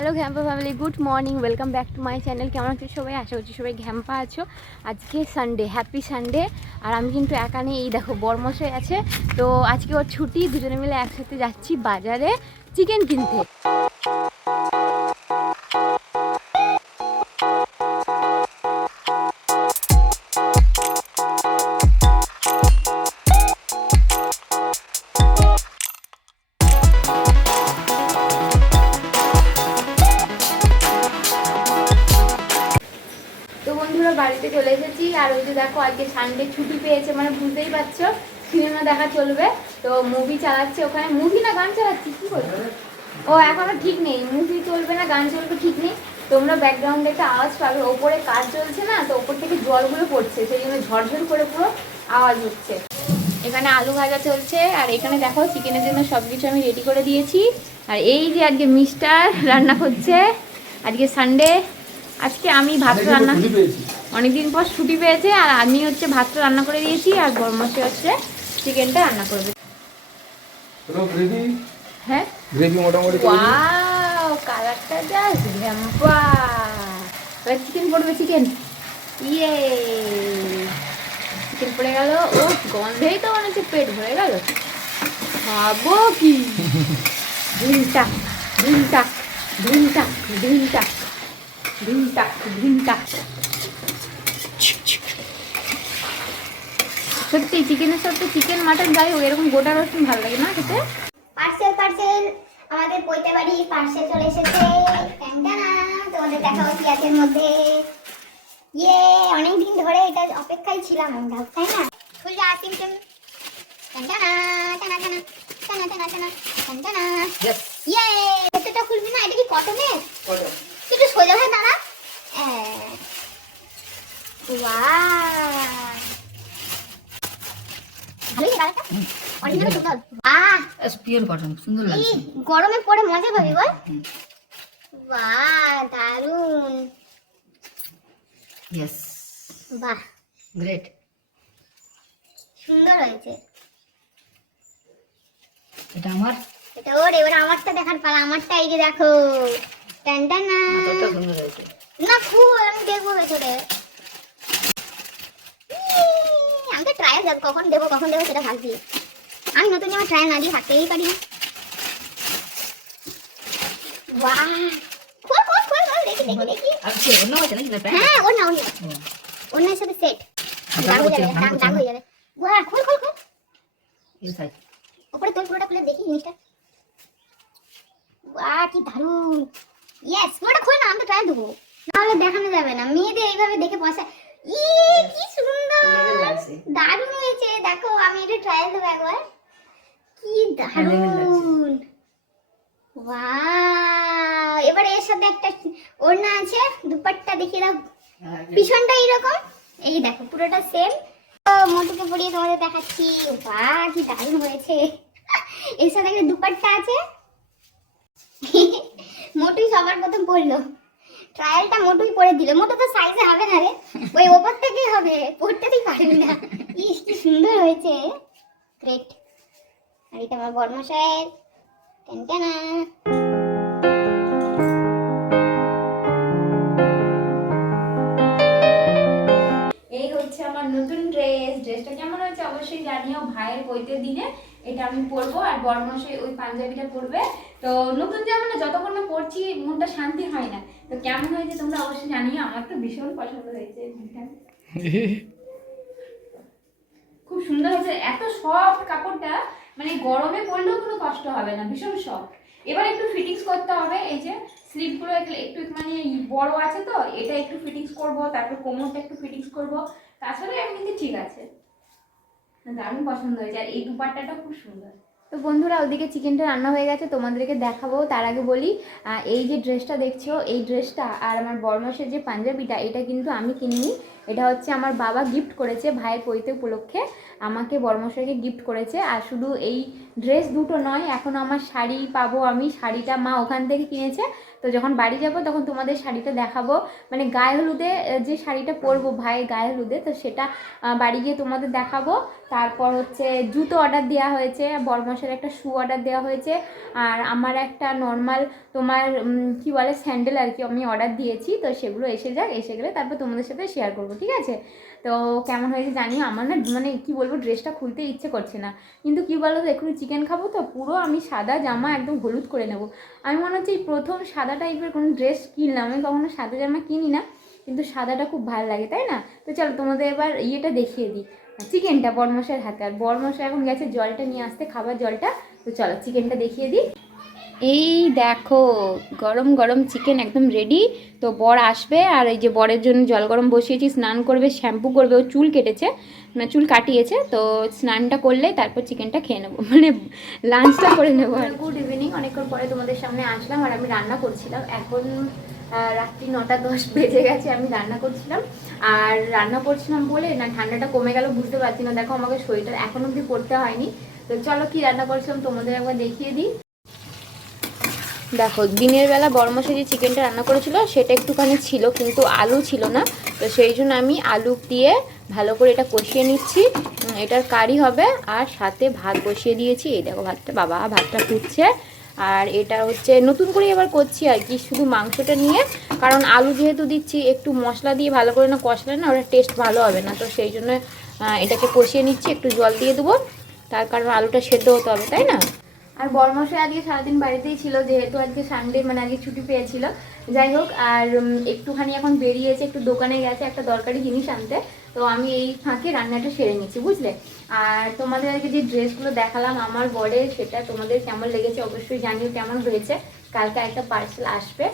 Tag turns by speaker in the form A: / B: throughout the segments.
A: Hello ঘ্যাম্পা family good morning welcome back to my channel কেমন আছো সবাই? আশা করছি সবাই ঘ্যাম্পা আছো। আজকে সানডে হ্যাপি সানডে আর আমি কিন্তু একা নেই। এই দেখো, বর্মশাই আছে। তো আজকে ওর ছুটি। দুজনে মিলে একসাথে যাচ্ছি বাজারে। চিকেন কিনতে। বাড়িতে চলে এসেছি। আর ওই যে দেখো আজকে সানডে ছুটি পেয়েছে মানে বুঝতেই পারছ সিনেমা দেখা চলবে। তো মুভি চালাচ্ছে ওখানে। মুভি না গান চালাচ্ছি কি করবে ও এখনও ঠিক নেই। মুভি চলবে না গান চলবে ঠিক নেই। তোমরা ব্যাকগ্রাউন্ডে একটা আওয়াজ পাবে। ওপরে কাজ চলছে না তো ওপর থেকে জলগুলো পড়ছে সেই জন্য ঝরঝর করে পুরো আওয়াজ হচ্ছে। এখানে আলু ভাজা চলছে আর এখানে দেখো চিকেনের জন্য সব কিছু আমি রেডি করে দিয়েছি। আর এই যে আজকে মিস্টার রান্না করছে আজকে সানডে আজকে আমি ভাত রান্না অনেকদিন পর ছুটি পেয়েছে আর আমি হচ্ছে ভাতটা রান্না করে দিয়েছি আর বরমাসে হচ্ছে চিকেনটা রান্না করবে। হ্যাঁ?
B: গ্রেভি মোটামুটি
A: ওয়াও কালারটা জাস্ট ভ্যাম্পা এবার চিকেন পড়বে চিকেন ইয়ে চিকেন পড়ে গেল। ও গন্ধেই তো মনে হচ্ছে পেট ভরে গেল। খাব কি? ঢিলটাক ঢিলটাক ঢিলটাক ঢিলটাক ঢিলটাক ঢিলটাক সত্যি চিকেনের সাথে চিকেন মাটন যাই হোক এরকম গোটা রসুন ভালো লাগে না খেতে?
C: পার্সেল পার্সেল আমাদের পৈতে বাড়ি পার্সেল চলে এসেছে। তোমাদের দেখাও কি আছে মধ্যে। ইয়ে অনেক দিন ধরে এটা অপেক্ষায় ছিলাম আমরা তাই না? ফুল যা টিম টিম ট্যান্টানা টানা টানা টানা টানা টানা ইয়ে ভেতরটা খুলবি না এটা কি কটনের একটু সোজা হয়ে দাঁড়া ওয়াও ভালোই কালারটা অরিজিনাল সুন্দর? আহ
D: পিওর কটন সুন্দর লাগছে।
C: গরমে পরে মজা পাবি বল। বাহ দারুণ
D: ইয়েস
C: বাহ।
D: গ্রেট
C: সুন্দর হয়েছে।
D: এটা আমার?
C: এটা ওর এবার আমারটা দেখার পালা। আমারটা এই যে দেখো। টানটানা।
D: মাথাটা
C: না খুব আমি দেখব ভেতরে। তো ট্রায়াল দেব কখন দেবো কখন দেবো সেটা ভাবছি। আমি নতুন জামা ট্রায়াল না দিয়ে থাকতেই পারি না। খোল খোল খোল খোল দেখি দেখি দেখি।
D: আর অন্য হয়েছে নাকি
C: হ্যাঁ ওর না ওর না ওর না সাথে সেট দাগ হয়ে যাবে দাগ দাগ হয়ে যাবে। বাহ খোল খোল খোল। ওপরে তোর পুরোটা খুলে দেখি জিনিসটা। বাহ কি দারুণ। ইয়েস পুরোটা খোল না আমি তো ট্রায়াল দেবো। নাহলে দেখানো যাবে না। মেয়েদের এইভাবে দেখে পয়সা ই কি সুন্দর। দারুণ হয়েছে। দেখো আমি এটা ট্রায়াল দেবো একবার। কি
D: হ্যাঁ,
C: দারুণ। ওয়াও এবার এর সাথে একটা ওড়না আছে দুপাট্টা দেখিয়ে দাও। পিছনটা এরকম এই দেখো পুরোটা সেম মোটুকে পরিয়ে তোমাদের দেখাচ্ছি। বাহ কি দারুণ হয়েছে। এর সাথে একটা দুপাট্টা আছে। মোটুই সবার প্রথম পড়ল। ট্রায়ালটা মোটুই পরে দিল, মোটু তো সাইজে হবে না রে। ওই ওপর থেকেই হবে পড়তেই পারবি না। ইস, কি সুন্দর হয়েছে। গ্রেট আর এটা আমার বর্মশায়ের। টেনটেনা
A: এই হচ্ছে আমার নতুন ড্রেস ড্রেসটা কেমন হয়েছে অবশ্যই জানিও। ভাইয়ের বইতে দিনে এটা আমি পরবো। আর বর্মশাই ওই পাঞ্জাবিটা পরবে। তো নতুন জামা না যতক্ষণ না পরছি, মনটা শান্তি হয় না। তো কেমন হয়েছে তোমরা অবশ্যই জানিও, আমার তো ভীষণ পছন্দ হয়েছে খুব সুন্দর হয়েছে, এত সফট কাপড়টা মানে গরমে পরলেও কোনো কষ্ট হবে না, ভীষণ সফট এবার একটু ফিটিংস করতে হবে, এই যে স্লিপগুলো একটু মানে বড় আছে তো, এটা একটু ফিটিংস করব, তারপর কোমরটা একটু ফিটিংস করব, তাছাড়া এমনিতে ঠিক আছে। দারুণ পছন্দ হয়েছে, আর এই দুপাট্টাটা খুব সুন্দর। তো বন্ধুরা, ওদিকে চিকেনটা রান্না হয়ে গেছে, তোমাদেরকে দেখাবো। তার আগে বলি এই যে ড্রেসটা দেখছ, এই ড্রেসটা আর আমার বরমাসের যে পাঞ্জাবিটা, এটা কিন্তু আমি কিনিনি। এটা হচ্ছে আমার বাবা গিফট করেছে ভাইয়ের পৈতে উপলক্ষে। আমাকে বর্মশাইকে গিফট করেছে। আর শুধু এই ড্রেস দুটো নয়, এখন আমার শাড়ি পাবো আমি, শাড়িটা মা ওখান থেকে কিনেছে। তো যখন বাড়ি যাব তখন তোমাদের শাড়িটা দেখাবো। মানে গায়ে হলুদে যে শাড়িটা পরবো ভাই গায়ে হলুদে, তো সেটা বাড়ি গিয়ে তোমাদের দেখাবো। তারপর হচ্ছে জুতো অর্ডার দেওয়া হয়েছে বরমাসের একটা শু অর্ডার দেওয়া হয়েছে। আর আমার একটা নর্মাল তোমার কি বলে স্যান্ডেল আর কি আমি অর্ডার দিয়েছি। তো সেগুলো এসে যাক, এসে গেলে তারপর তোমাদের সাথে শেয়ার করব। ঠিক আছে? তো কেমন হয়েছে জানিও? আমার না মানে কি বলব ড্রেসটা খুলতে ইচ্ছে করছে না। কিন্তু কি বলো তো এক্ষুনি চিকেন খাব তো, পুরো আমি সাদা জামা একদম হলুদ করে নেব। আমি মনে হচ্ছে এই প্রথম সাদা টাইপের কোনো ড্রেস কিনলাম। আমি কখনো সাদা জামা কিনি না, কিন্তু সাদাটা খুব ভালো লাগে, তাই না? তো চলো তোমাদের এবার ইয়েটা দেখিয়ে দিই। চিকেনটা বরমশাইয়ের হাতে। আর বরমশাই এখন গেছে জলটা নিয়ে আসতে, খাবার জলটা। তো চলো চিকেনটা দেখিয়ে দিই। এই দেখো, গরম গরম চিকেন একদম রেডি তো বর আসবে আর এই যে বরের জন্য জল গরম বসিয়েছি, স্নান করবে শ্যাম্পু করবে, ও চুল কেটেছে মানে চুল কাটিয়েছে, তো স্নানটা করলে তারপর চিকেনটা খেয়ে নেব। মানে লাঞ্চটা করে নেব গুড ইভিনিং অনেকক্ষণ পরে তোমাদের সামনে আসলাম আর আমি রান্না করছিলাম। এখন রাত্রি নটা দশ বেজে গেছে, আমি রান্না করছিলাম। আর রান্না করছিলাম বলে, না, ঠান্ডাটা কমে গেল, বুঝতে পারছি না। দেখো, আমাকে সোয়েটার এখন অবধি পরতে হয়নি। তো চলো কি রান্না করছিলাম তোমাদের একবার দেখিয়ে দিই। দেখো, দিনের বেলা বড় মশাই যে চিকেনটা রান্না করেছিল, সেটা একটুখানি ছিল, কিন্তু আলু ছিল না। তো সেই জন্য আমি আলু দিয়ে ভালো করে এটা কষিয়ে নিচ্ছি। এটার কারি হবে, আর সাথে ভাত বসিয়ে দিয়েছি। এই দেখো, ভাতটা, বাবা, ভাতটা ফুটছে। আর এটা হচ্ছে নতুন করে এবার করছি আর কি, শুধু মাংসটা নিয়ে। কারণ আলু যেহেতু দিচ্ছি, একটু মশলা দিয়ে ভালো করে না কষলে না ওটা টেস্ট ভালো হবে না। তো সেই জন্য এটাকে কষিয়ে নিচ্ছি, একটু জল দিয়ে দেবো। তার কারণ আলুটা সেদ্ধ হতে হবে, তাই না? আর বরমশাই আজকে সারাদিন বাড়িতেই ছিল, যেহেতু আজকে সানডে মানে আজকে ছুটি পেয়েছিল। যাই হোক, আর একটুখানি এখন বেরিয়েছে, একটু দোকানে গেছে, একটা দরকারি জিনিস আনতে। তো আমি এই ফাঁকে রান্নাটা সেরে নিচ্ছি, বুঝলে? আর তোমাদের আজকে যে ড্রেসগুলো দেখালাম আমার বরের, সেটা তোমাদের কেমন লেগেছে অবশ্যই জানিও, কেমন হয়েছে? কালকে একটা পার্সেল আসবে।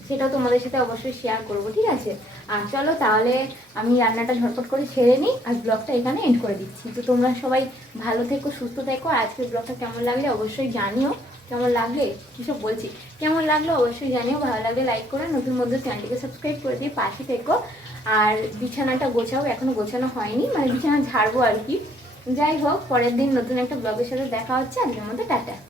A: সেটাও তোমাদের সাথে অবশ্যই শেয়ার করব, ঠিক আছে? আর চলো তাহলে আমি রান্নাটা ঝটপট করে ছেড়ে নিই, আর ব্লগটা এখানে এন্ড করে দিচ্ছি। তো তোমরা সবাই ভালো থেকো, সুস্থ থেকো। আজকের ব্লগটা কেমন লাগলে অবশ্যই জানিও। কেমন লাগলে? কিসব বলছি? কেমন লাগল অবশ্যই জানিও। ভালো লাগলে লাইক করে, নতুন মধ্যে চ্যানেলটিকে সাবস্ক্রাইব করে দিয়ে পাশে থেকো। আর বিছানাটা গোছাও, এখনও গোছানো হয়নি মানে বিছানা ঝাড়বো আর কি। যাই হোক, পরের দিন নতুন একটা ব্লগের সাথে দেখা হচ্ছে। আজকের মধ্যে টাটা।